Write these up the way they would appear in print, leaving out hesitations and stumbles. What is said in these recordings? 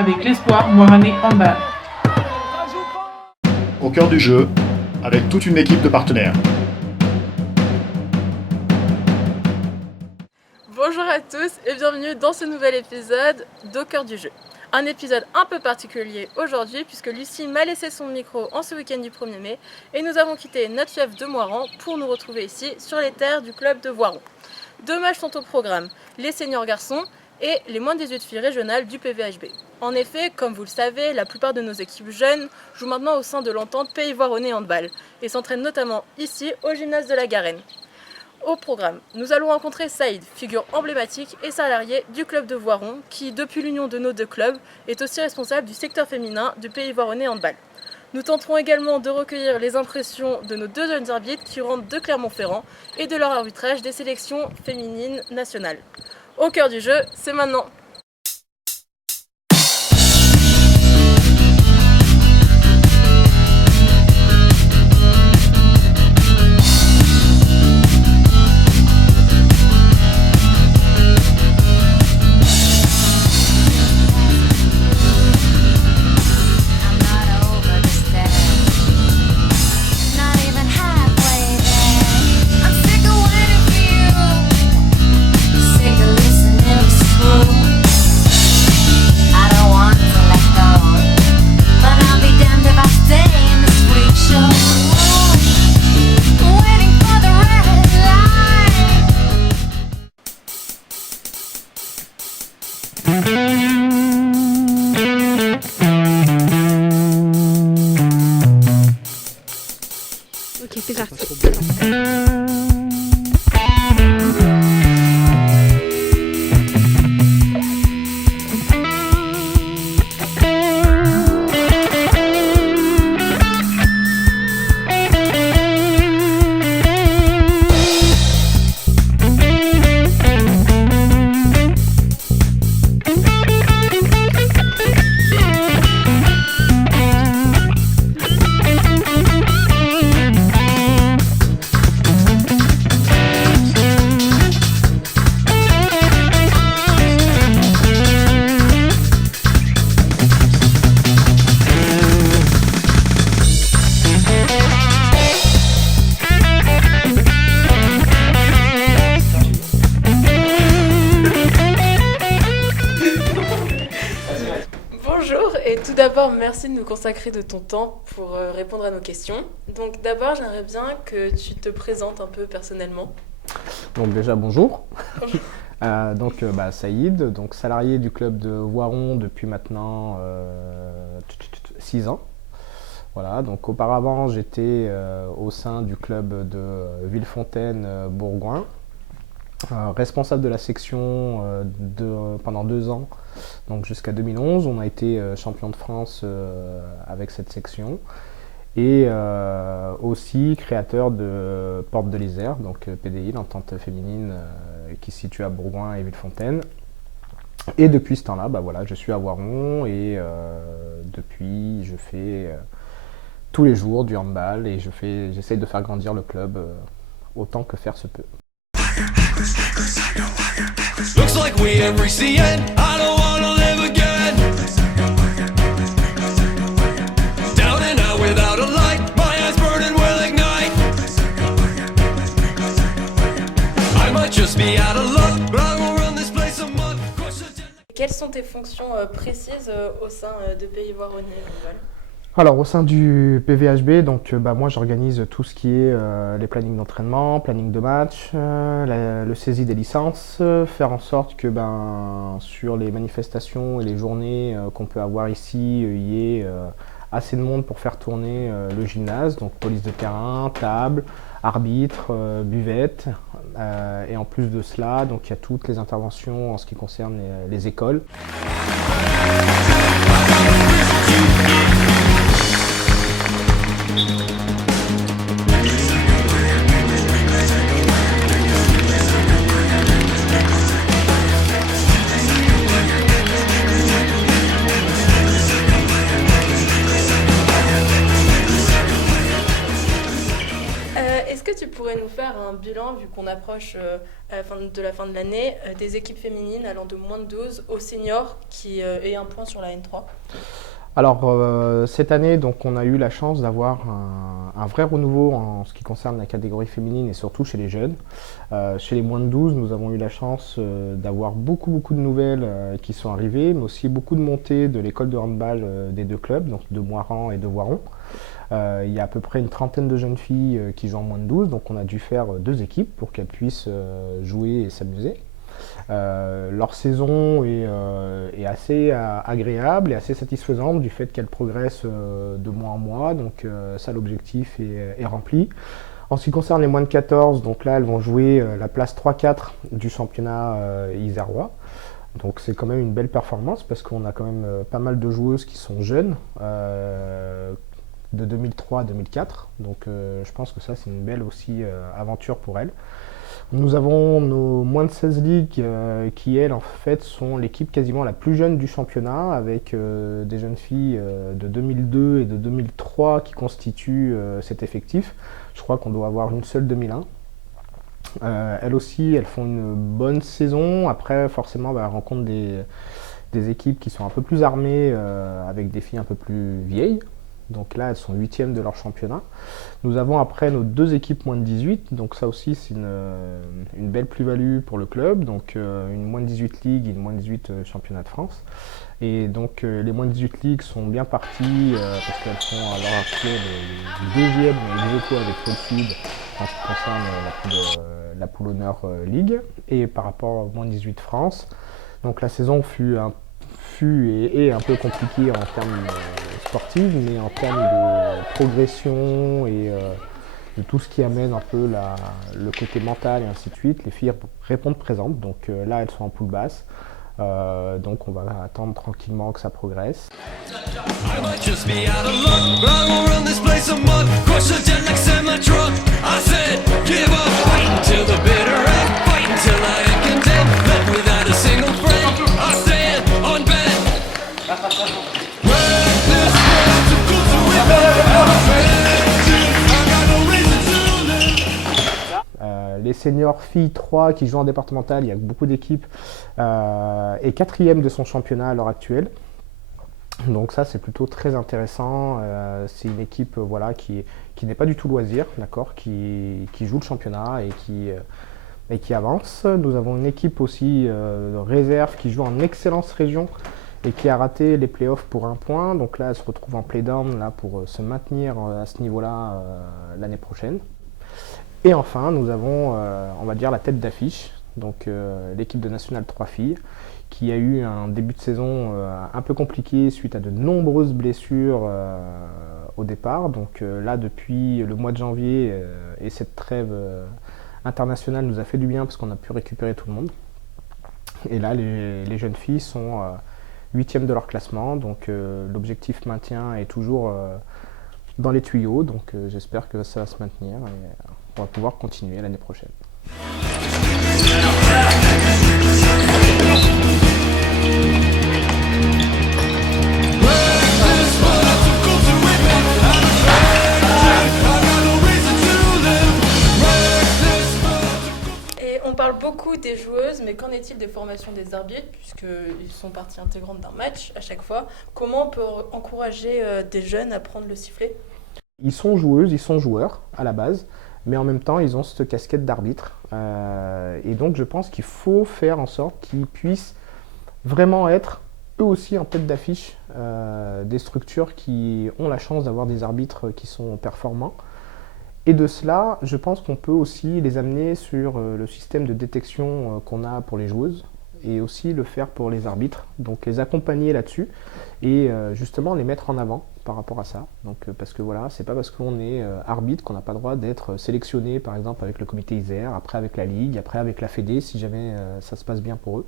avec l'espoir Moiranais Handball. Au cœur du jeu, avec toute une équipe de partenaires. Bonjour à tous et bienvenue dans ce nouvel épisode d'Au cœur du jeu. Un épisode un peu particulier aujourd'hui puisque Lucie m'a laissé son micro en ce week-end du 1er mai et nous avons quitté notre fief de Moiran pour nous retrouver ici sur les terres du club de Voiron. Deux matchs sont au programme, les seniors garçons et les moins de 18 filles régionales du PVHB. En effet, comme vous le savez, la plupart de nos équipes jeunes jouent maintenant au sein de l'entente Pays Voironnais Handball et s'entraînent notamment ici au gymnase de la Garenne. Au programme, nous allons rencontrer Saïd, figure emblématique et salarié du club de Voiron, qui, depuis l'union de nos deux clubs, est aussi responsable du secteur féminin du Pays Voironnais Handball. Nous tenterons également de recueillir les impressions de nos deux jeunes arbitres qui rentrent de Clermont-Ferrand et de leur arbitrage des sélections féminines nationales. Au cœur du jeu, c'est maintenant. Ok, c'est parti. Bonjour et tout d'abord merci de nous consacrer de ton temps pour répondre à nos questions. Donc d'abord j'aimerais bien que tu te présentes un peu personnellement. Donc déjà bonjour. Saïd, donc salarié du club de Voiron depuis maintenant 6 ans. Voilà, donc auparavant j'étais au sein du club de Villefontaine-Bourgoin, responsable de la section pendant 2 ans, donc jusqu'à 2011. On a été champion de France avec cette section et aussi créateur de Porte de l'Isère, donc PDI, l'entente féminine qui se situe à Bourgoin et Villefontaine. Et depuis ce temps-là, je suis à Voiron et depuis je fais tous les jours du handball et j'essaye de faire grandir le club autant que faire se peut. Looks like we have reached the end. I don't wanna live again. Down and out without a light. My eyes burning will ignite. I might just be out of luck, but I will run this place a month. Quelles sont tes fonctions précises au sein de Pays Voironnais Handball ? Alors au sein du PVHB, donc moi j'organise tout ce qui est les plannings d'entraînement, planning de match, le saisie des licences, faire en sorte que sur les manifestations et les journées qu'on peut avoir ici, il y ait assez de monde pour faire tourner le gymnase, donc police de terrain, table, arbitre, buvette, et en plus de cela, donc il y a toutes les interventions en ce qui concerne les écoles. Est-ce que tu pourrais nous faire faire un bilan, vu qu'on approche de la fin de l'année, des équipes féminines allant de moins de 12 aux seniors et un point sur la N3. Alors cette année, donc, on a eu la chance d'avoir un vrai renouveau en ce qui concerne la catégorie féminine et surtout chez les jeunes. Chez les moins de 12, nous avons eu la chance d'avoir beaucoup de nouvelles qui sont arrivées, mais aussi beaucoup de montées de l'école de handball des deux clubs, donc de Moirans et de Voiron. Il y a à peu près une trentaine de jeunes filles qui jouent en moins de 12, donc on a dû faire 2 équipes pour qu'elles puissent jouer et s'amuser. Leur saison est assez agréable et assez satisfaisante du fait qu'elle progresse de mois en mois, donc ça, l'objectif est rempli. En ce qui concerne les moins de 14, donc là elles vont jouer la place 3-4 du championnat isérois. Donc c'est quand même une belle performance parce qu'on a quand même pas mal de joueuses qui sont jeunes, de 2003 à 2004, donc je pense que ça c'est une belle aussi aventure pour elles. Nous avons nos moins de 16 ligues qui, elles, en fait, sont l'équipe quasiment la plus jeune du championnat, avec des jeunes filles de 2002 et de 2003 qui constituent cet effectif. Je crois qu'on doit avoir une seule 2001. Elles aussi, elles font une bonne saison. Après, forcément, elles rencontrent des équipes qui sont un peu plus armées, avec des filles un peu plus vieilles. Donc là, elles sont 8e de leur championnat. Nous avons après nos 2 équipes moins de 18. Donc ça aussi, c'est une belle plus-value pour le club. Donc une moins de 18 ligue et une moins de 18 championnat de France. Et donc les moins de 18 ligues sont bien parties parce qu'elles sont à l'heure actuelle les 2e ex-aequo avec Pôle Sud en ce qui concerne la poule honneur Ligue. Et par rapport aux moins de 18 France, donc la saison fut et un peu compliqué en termes sportifs, mais en termes de progression et de tout ce qui amène un peu le côté mental et ainsi de suite, les filles répondent présentes. Donc là, elles sont en poule basse. Donc on va attendre tranquillement que ça progresse. I might just be out of luck, but I won't run this place a month. Crush the jet like semi-truck. I said, give up, fight until the bitter end, fight until I am content, left without a single friend. I stand on bed. Reckless world too good to I got no reason to live. Les seniors filles 3 qui jouent en départemental, il y a beaucoup d'équipes, est 4e de son championnat à l'heure actuelle. Donc ça, c'est plutôt très intéressant. C'est une équipe voilà, qui n'est pas du tout loisir, d'accord, qui joue le championnat et qui avance. Nous avons une équipe aussi de réserve qui joue en excellence région et qui a raté les playoffs pour 1 point. Donc là, elle se retrouve en play-down là, pour se maintenir à ce niveau-là l'année prochaine. Et enfin, nous avons, on va dire, la tête d'affiche, donc l'équipe de National 3 filles, qui a eu un début de saison un peu compliqué suite à de nombreuses blessures au départ. Donc là, depuis le mois de janvier et cette trêve internationale nous a fait du bien parce qu'on a pu récupérer tout le monde. Et là, les jeunes filles sont 8e de leur classement, donc l'objectif maintien est toujours dans les tuyaux, donc j'espère que ça va se maintenir et on va pouvoir continuer l'année prochaine. Et on parle beaucoup des joueuses, mais qu'en est-il des formations des arbitres, puisqu'ils sont partie intégrante d'un match à chaque fois? Comment on peut encourager des jeunes à prendre le sifflet? Ils sont joueuses, ils sont joueurs à la base, mais en même temps ils ont cette casquette d'arbitre. Et donc je pense qu'il faut faire en sorte qu'ils puissent vraiment être eux aussi en tête d'affiche des structures qui ont la chance d'avoir des arbitres qui sont performants. Et de cela, je pense qu'on peut aussi les amener sur le système de détection qu'on a pour les joueuses et aussi le faire pour les arbitres, donc les accompagner là-dessus et justement les mettre en avant par rapport à ça. Donc, parce que voilà, c'est pas parce qu'on est arbitre qu'on n'a pas le droit d'être sélectionné par exemple avec le comité ISER, après avec la Ligue, après avec la Fédé si jamais ça se passe bien pour eux.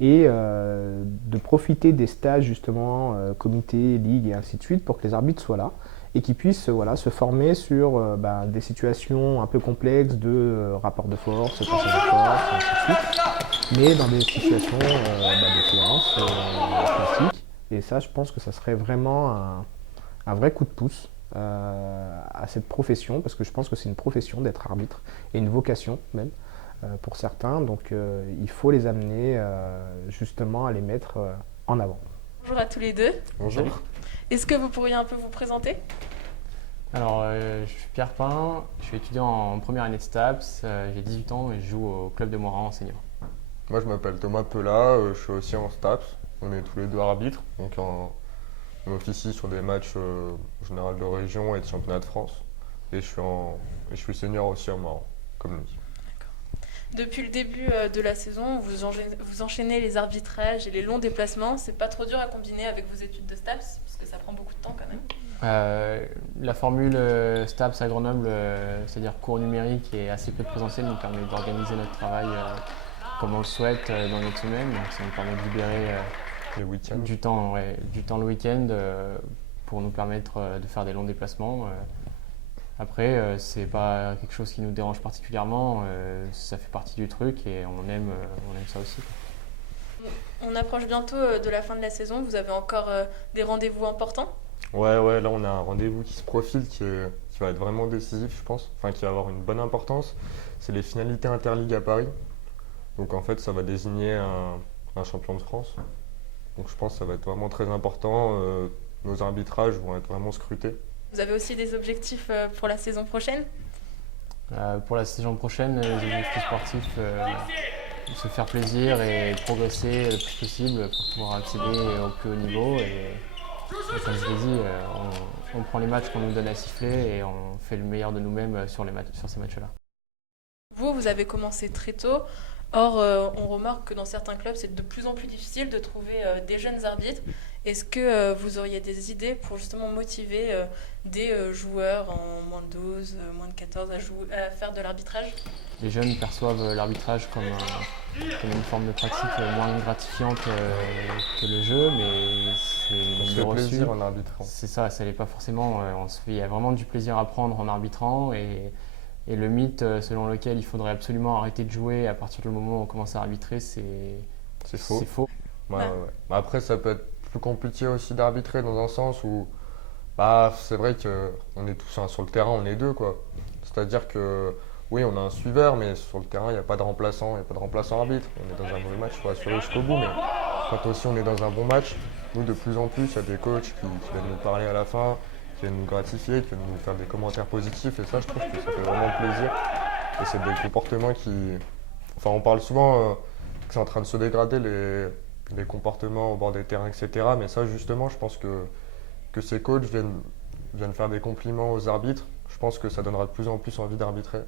Et de profiter des stages justement, comité, ligue et ainsi de suite pour que les arbitres soient là et qu'ils puissent voilà, se former sur des situations un peu complexes de rapport de force, passage de force, et ainsi de suite, mais dans des situations de séance classiques. Et ça, je pense que ça serait vraiment un vrai coup de pouce à cette profession, parce que je pense que c'est une profession d'être arbitre, et une vocation même pour certains, donc il faut les amener justement à les mettre en avant. Bonjour à tous les deux. Bonjour. Est-ce que vous pourriez un peu vous présenter? Alors, je suis Pierre Pain, je suis étudiant en première année de STAPS, j'ai 18 ans et je joue au club de Moiran enseignant. Moi je m'appelle Thomas Pelat, je suis aussi en STAPS, on est tous les deux arbitres, donc on officie sur des matchs en général de région et de championnat de France, et je suis senior aussi en Moiran, comme lui. Depuis le début de la saison, vous enchaînez les arbitrages et les longs déplacements. C'est pas trop dur à combiner avec vos études de STAPS, parce que ça prend beaucoup de temps quand même. La formule STAPS à Grenoble, c'est-à-dire cours numérique et assez peu de présentiel, nous permet d'organiser notre travail comme on le souhaite dans notre semaine. Donc ça nous permet de libérer Les week-ends. du temps le week-end pour nous permettre de faire des longs déplacements. Après, c'est pas quelque chose qui nous dérange particulièrement, ça fait partie du truc et on aime ça aussi. On approche bientôt de la fin de la saison. Vous avez encore des rendez-vous importants? Ouais, là on a un rendez-vous qui se profile qui va être vraiment décisif, je pense, enfin qui va avoir une bonne importance. C'est les finalités interligues à Paris. Donc en fait, ça va désigner un champion de France. Donc je pense que ça va être vraiment très important. Nos arbitrages vont être vraiment scrutés. Vous avez aussi des objectifs pour la saison prochaine? Pour la saison prochaine, les objectifs sportifs, se faire plaisir et progresser le plus possible pour pouvoir accéder au plus haut niveau. Et comme je l'ai dit, on prend les matchs qu'on nous donne à siffler et on fait le meilleur de nous-mêmes sur ces matchs-là. Vous avez commencé très tôt. Or, on remarque que dans certains clubs, c'est de plus en plus difficile de trouver des jeunes arbitres. Est-ce que vous auriez des idées pour justement motiver des joueurs en moins de 12, moins de 14 à faire de l'arbitrage? Les jeunes perçoivent l'arbitrage comme une forme de pratique moins gratifiante que le jeu, mais c'est On une se idée fait reçue. plaisir en arbitrant. C'est ça l'est pas forcément. Il y a vraiment du plaisir à prendre en arbitrant et le mythe selon lequel il faudrait absolument arrêter de jouer à partir du moment où on commence à arbitrer, c'est faux. faux. Ouais. Ouais. Après, ça peut être plus compliqué aussi d'arbitrer dans un sens où c'est vrai qu'on est tous sur le terrain, on est deux, quoi. C'est-à-dire que oui, on a un suiveur, mais sur le terrain, il n'y a pas de remplaçant, arbitre. On est dans un mauvais match, il faut assurer jusqu'au bout, mais quand aussi on est dans un bon match, nous de plus en plus, il y a des coachs qui viennent nous parler à la fin, qui viennent nous gratifier, qui viennent nous faire des commentaires positifs, et ça, je trouve que ça fait vraiment plaisir. Et c'est des comportements Enfin, on parle souvent que c'est en train de se dégrader les comportements au bord des terrains, etc. Mais ça, justement, je pense que ces coachs viennent faire des compliments aux arbitres. Je pense que ça donnera de plus en plus envie d'arbitrer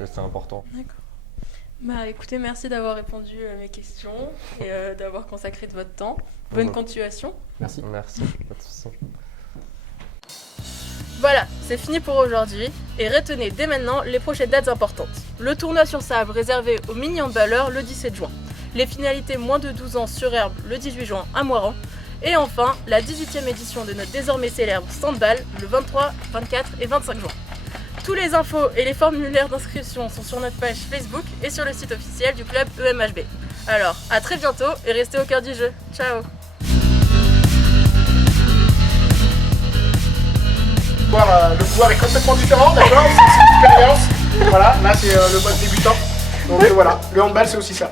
et c'est important. D'accord. Écoutez, merci d'avoir répondu à mes questions et d'avoir consacré de votre temps. Bonne continuation. Merci. Merci. Pas de souci. Voilà, c'est fini pour aujourd'hui. Et retenez dès maintenant les prochaines dates importantes. Le tournoi sur sable réservé aux mini-handballeurs le 17 juin. Les finalités moins de 12 ans sur herbe le 18 juin à Moiran. Et enfin, la 18e édition de notre désormais célèbre handball le 23, 24 et 25 juin. Tous les infos et les formulaires d'inscription sont sur notre page Facebook et sur le site officiel du club EMHB. Alors, à très bientôt et restez au cœur du jeu. Ciao! Le pouvoir est complètement différent, d'accord? C'est une expérience. Voilà, là c'est le mode débutant. Donc voilà, le handball c'est aussi ça.